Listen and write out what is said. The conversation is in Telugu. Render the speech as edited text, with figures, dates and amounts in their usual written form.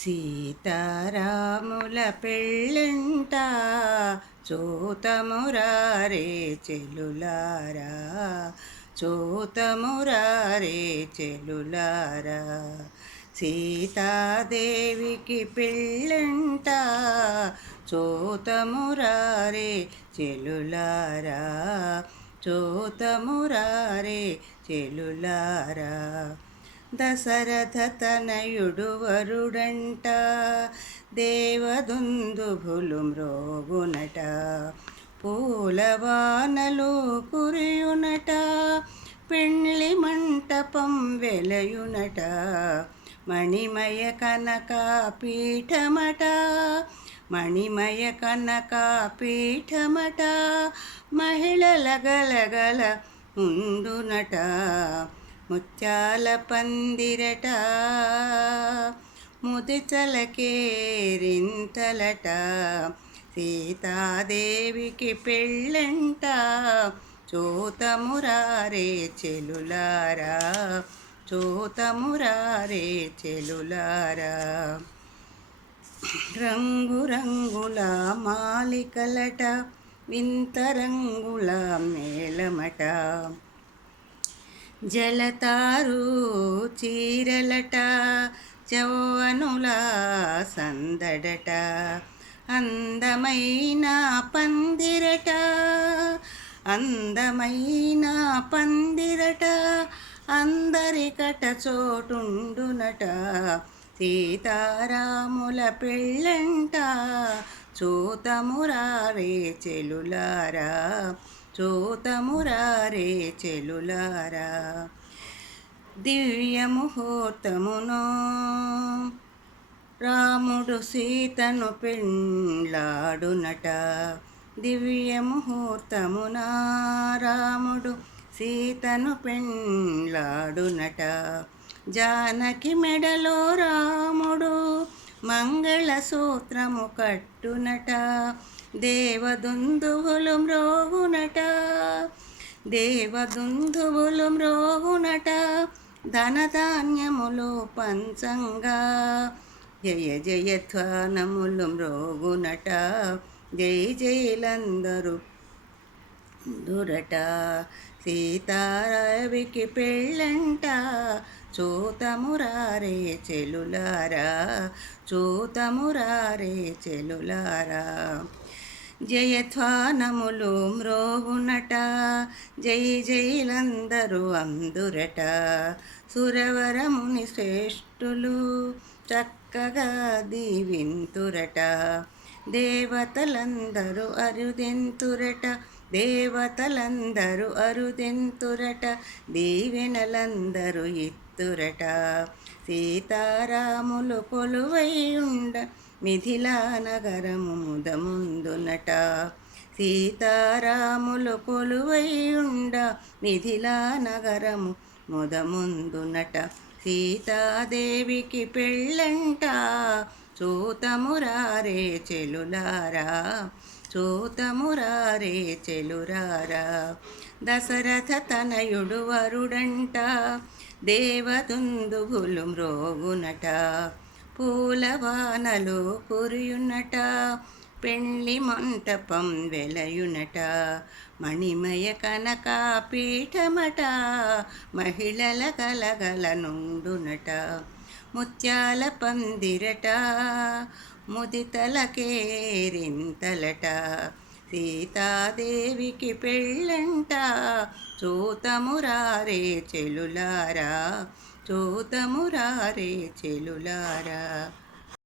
సీతారాముల పెళ్ళంట చూతమురారే చెలులారా, చూతమురారే చెలులారా. సీతాదేవికి పెళ్ళంట చూతమురారే చెలులారా, చూతమురారే చెలులారా. దశరథ తనయుడు వరుడంట, దేవదుందుభులు మ్రోగునట, పూలవానలు కురియునట, పెండ్లి మంటపం వెలయునట, మణిమయ కనక పీఠమట, మణిమయ కనక పీఠమట, మహిళల గలగల ఉండునట, ముత్యాల పందిరట, ముదితలకేరింతలట. సీతాదేవికి పెళ్ళంట చూతమురారే చెలులారా, చూతమురారే చెలులారా. రంగురంగుల మాలికలట, వింత రంగుల మేళమట, జలతారు చీరలట, జౌవనుల సందడట, అందమైన పందిరట, అందమైన పందిరట, అందరికట చోటుండునట. సీతారాముల పెళ్ళంట చూతమురారే చెలులారా, చూతమురారే చెలులారా. దివ్య ముహూర్తమును రాముడు సీతను పెళ్ళాడునట, దివ్య ముహూర్తమున రాముడు సీతను పెళ్ళాడునట. జానకి మెడలో రాముడు మంగళసూత్రము కట్టునట, దేవదుందువులు మ్రోగునట, దేవదుందువులు మ్రోగునట, ధనధాన్యములు పంచంగా, జయ జయధ్వానములు మ్రోగునట, జయ జయలందరూ దురట. సీతారావికి పెళ్ళంట చూతమురారే చెలులారా, చూతమురారే చెలులారా. జయధ్వానములు మ్రోగునట, జై జైలందరూ అందురట, సురవరముని శ్రేష్ఠులు చక్కగా దీవింతురట, దేవతలందరూ అరుదెంతురట, దేవతలందరూ అరుదెంతురట, దీవెనలందరూ ఇత్తురట. సీతారాములు కొలువైయుండ మిథిలా నగరము ముదముందునట, సీతారాములు కొలువైయుండ మిథిలా నగరము ముదముందునట. సీతాదేవికి పెళ్ళంట చూతమురారే చెలులారా, చూతమురారే చెలురారా. దశరథ తనయుడు వరుడంట, దేవదుందుభులు మ్రోగునట, పూలవానలు కురియునట, పెండ్లి మంటపం వెలయునట, మణిమయ కనక పీఠమట, మహిళల గలగల నుండునట, ముత్యాల పందిరట, ముదితలకేరింతలట. సీతాదేవికి పెళ్ళంట చూతమురారే చెలులారా, చూతమురారే చెలులారా.